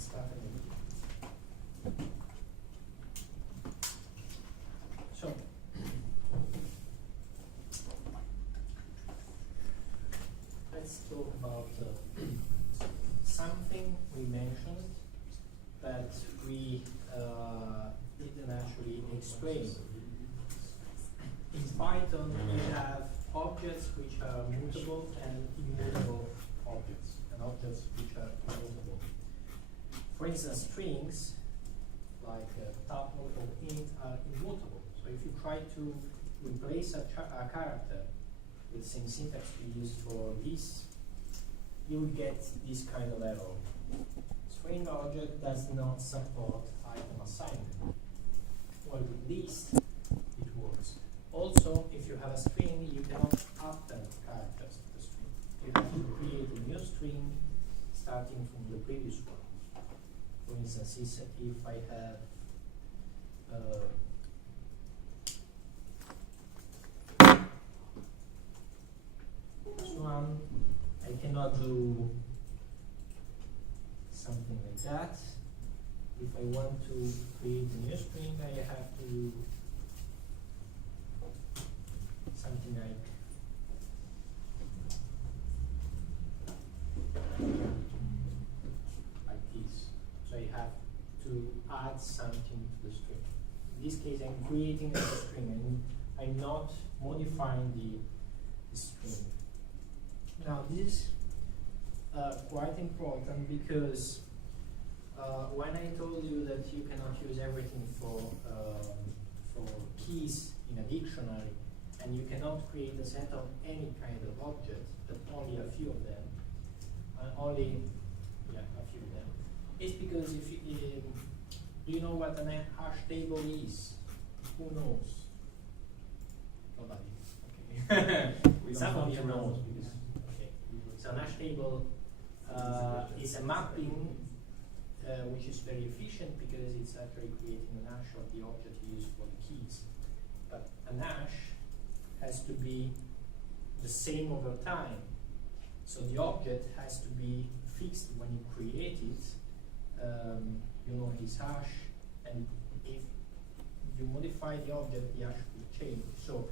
start a new. So, let's talk about something we mentioned that we didn't actually explain. In Python, we have objects which are mutable and immutable objects, and objects which are immutable. For instance, strings like tuple or int are immutable. So if you try to replace a character with the same syntax we use for this, you will get this kind of error. String object does not support item assignment. Well, with least it works. Also, if you have a string, you cannot append characters to the string. You have to create a new string starting from the previous one. For instance, if I have this one, I cannot do something like that. If I want to create a new string, I have to do something like this. So I have to add something to the string. In this case, I'm creating a string and I'm not modifying the string. Now this is quite important because when I told you that you cannot use everything for keys in a dictionary, and you cannot create a set of any kind of object, but only a few of them, a few of them, it's because if you, do you know what a hash table is? Who knows? Nobody. Okay. Some of you know because so a hash table is a mapping which is very efficient because it's actually creating an hash of the object you use for the keys. But an hash has to be the same over time. So the object has to be fixed when you create it. You know his hash, and if you modify the object, the hash will change. So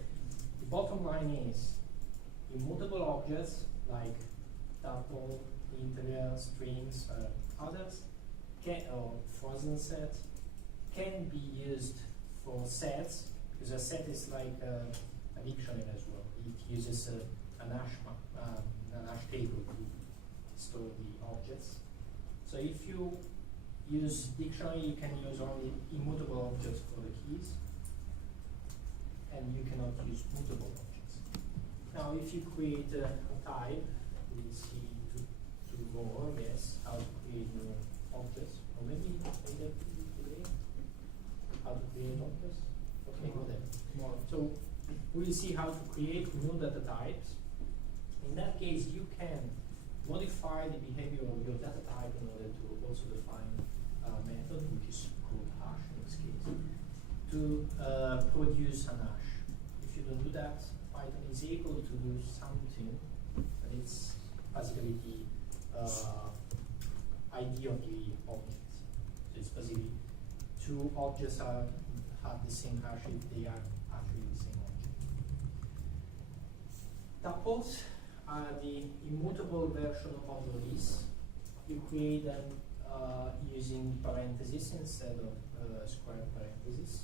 the bottom line is immutable objects like tuple, integer, strings, others, or frozen set, can be used for sets, because a set is like a dictionary as well. It uses an hash table to store the objects. So if you use dictionary, you can use only immutable objects for the keys, and you cannot use mutable objects. Now, if you create a type, we'll see to go over, yes, how to create new objects, or maybe later today, how to create objects. Okay, go there. So we'll see how to create new data types. In that case, you can modify the behavior of your data type in order to also define a method, which is called hash in this case, to produce an hash. If you don't do that, Python is able to do something, but it's basically the ID of the object. So it's basically two objects have the same hash if they are actually the same object. Tuples are the immutable version of the list. You create them using parentheses instead of square parentheses.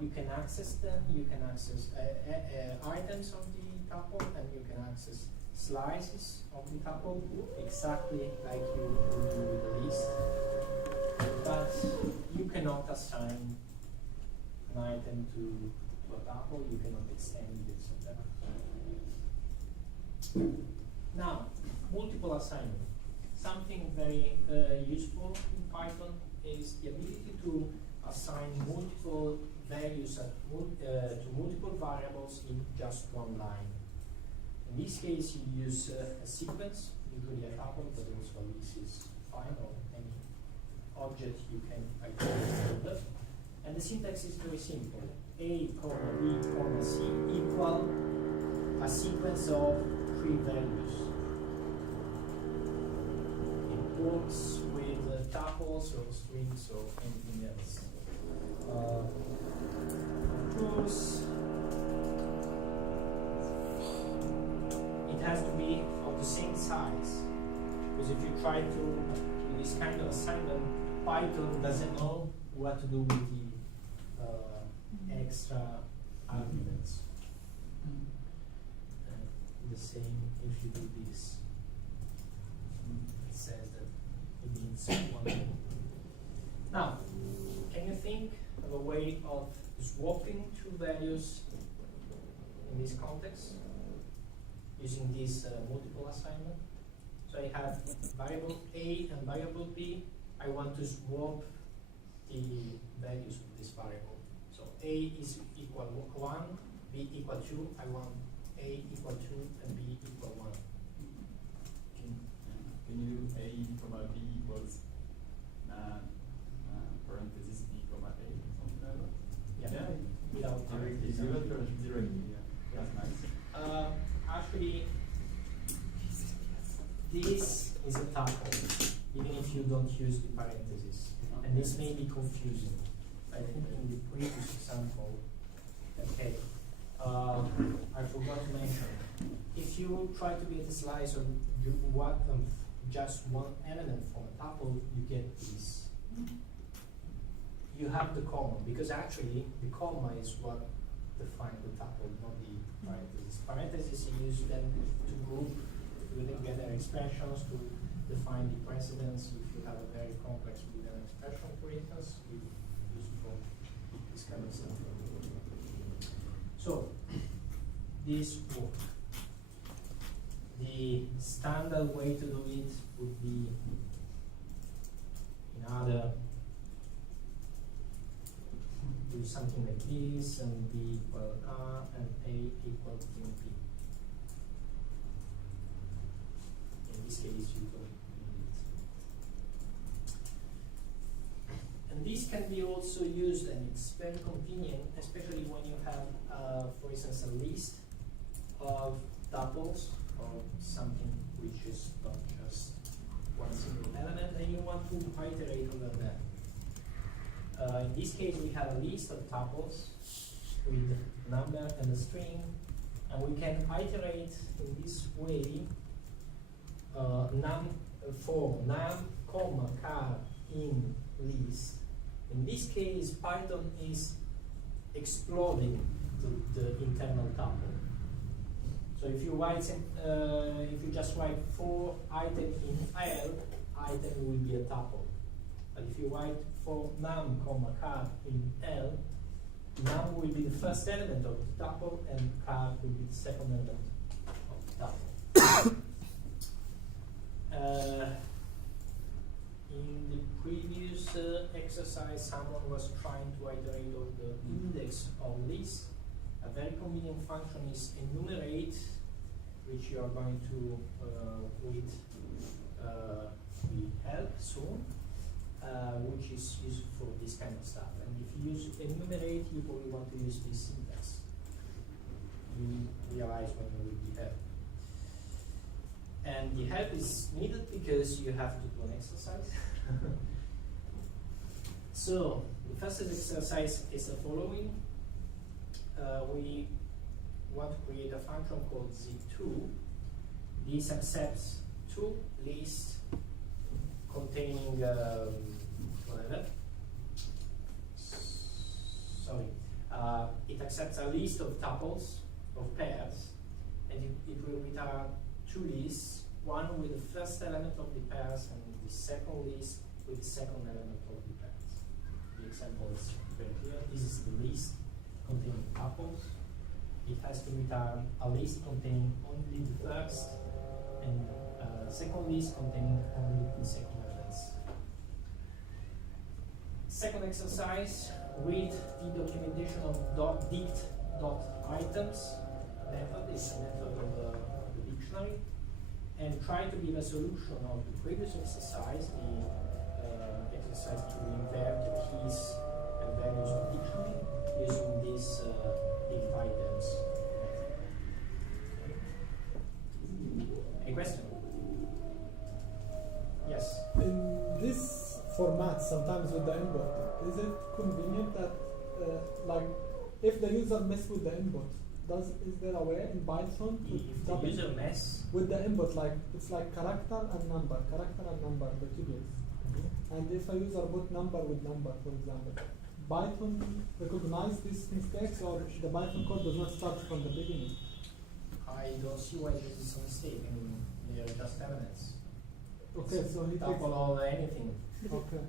You can access them. You can access items of the tuple, and you can access slices of the tuple, exactly like you do with the list. But you cannot assign an item to a tuple. You cannot extend it, etc. Now, multiple assignment. Something very useful in Python is the ability to assign multiple values to multiple variables in just one line. In this case, you use a sequence, usually a tuple, but also this is fine, or any object you can identify. And the syntax is very simple. A, comma, B, comma, C equal a sequence of 3 values. It works with tuples or strings or anything else. Of course, it has to be of the same size, because if you try to do this kind of assignment, Python doesn't know what to do with the extra arguments. The same if you do this. It says that it means one thing. Now, can you think of a way of swapping two values in this context using this multiple assignment? So I have variable A and variable B. I want to swap the values of this variable. So A is equal 1, B equal 2. I want A equal 2 and B equal 1. Can you do A comma B equals parenthesis B comma A, something like that? Yeah. Without Directly, yeah. That's nice. Actually, this is a tuple, even if you don't use the parentheses. And this may be confusing. I think in the previous example, okay, I forgot to mention, if you try to get a slice of just one element from a tuple, you get this. You have the comma, because actually the comma is what defines the tuple, not the parentheses. Parentheses, you use them to group together expressions, to define the precedence. If you have a very complex Boolean expression, for instance, you use it for this kind of stuff. So, this work. The standard way to do it would be do something like this, and B equal R and A equal TMP. In this case, you don't need it. And this can be also used, and it's very convenient, especially when you have, for instance, a list of tuples or something which is not just one single element, and you want to iterate over that. In this case, we have a list of tuples with number and a string, and we can iterate in this way for num, comma, char in list. In this case, Python is exploding the internal tuple. So if you write, if you just write for item in L, item will be a tuple. But if you write for num, comma, char in L, num will be the first element of the tuple, and char will be the second element of the tuple. In the previous exercise, someone was trying to iterate on the index of list. A very convenient function is enumerate, which you are going to with the help soon, which is used for this kind of stuff. And if you use enumerate, you probably want to use this syntax. You realize when you read the help. And the help is needed because you have to do an exercise. So, the first exercise is the following. We want to create a function called z2. This accepts two lists containing whatever. Sorry. It accepts a list of tuples, of pairs, and it will return two lists, one with the first element of the pairs and the second list with the second element of the pairs. The example is very clear. This is the list containing tuples. It has to return a list containing only the first and second list containing only the second elements. Second exercise, read the documentation of dict.items method. It's a method of the dictionary, and try to give a solution of the previous exercise, the exercise to invert the keys and values of dictionary using this dict items method. Okay. Any question? Yes? In this format sometimes with the input. Is it convenient that like if the user mess with the input, is there a way in Python to If the double user mess, with the input, like it's like character and number, the two bits. And if a user put number with number, for example, Python recognize these mistakes, or the Python code does not start from the beginning? I don't see why this is a mistake. I mean, they are just elements. Okay, so he takes Double or anything. okay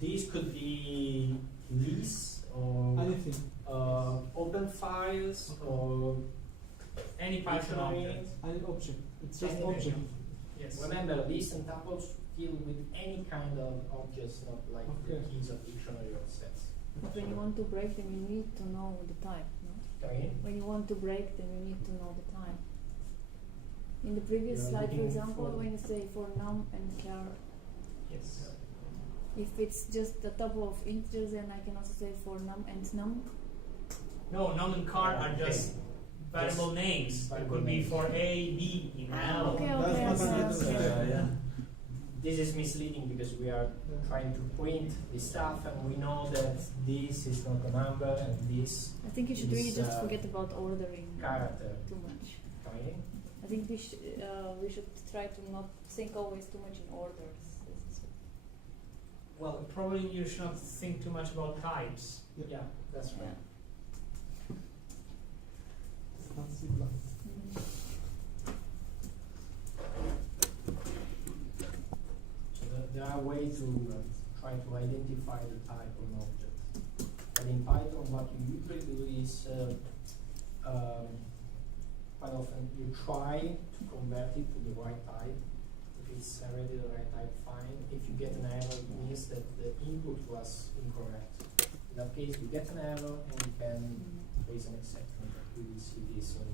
These could be lists or anything. open files or Any Python dictionary. object. Any object. It's just Any object. Yes. Remember, lists and tuples deal with any kind of objects, not like the Okay. keys of dictionary or sets. But when you want to break them, you need to know the type, no? Okay? When you want to break them, you need to know the type. In the previous You are slide, for looking example, for- when you say for num and char, Yes. if it's just a tuple of integers, then I can also say for num and num. No, num and car are Okay. just variable names. It Variable could be names. for A, B, even. Ah, okay, That's okay, not okay, an okay. identity. yeah. This is misleading because we are Yeah. trying to print the stuff and we know that this is not a number and this I think you should Is, really just uh, forget about ordering character. too much. Okay? I think we should try to not think always too much in orders. Well, probably you should not think too much about types. Yeah, that's right. Not C++. Mm. So there are ways to try to identify the type of an object. But in Python, what you usually do is quite often you try to convert it to the right type. If it's already the right type, fine. If you get an error, it means that the input was incorrect. In that case, you get an error and you can raise an exception. We will see this in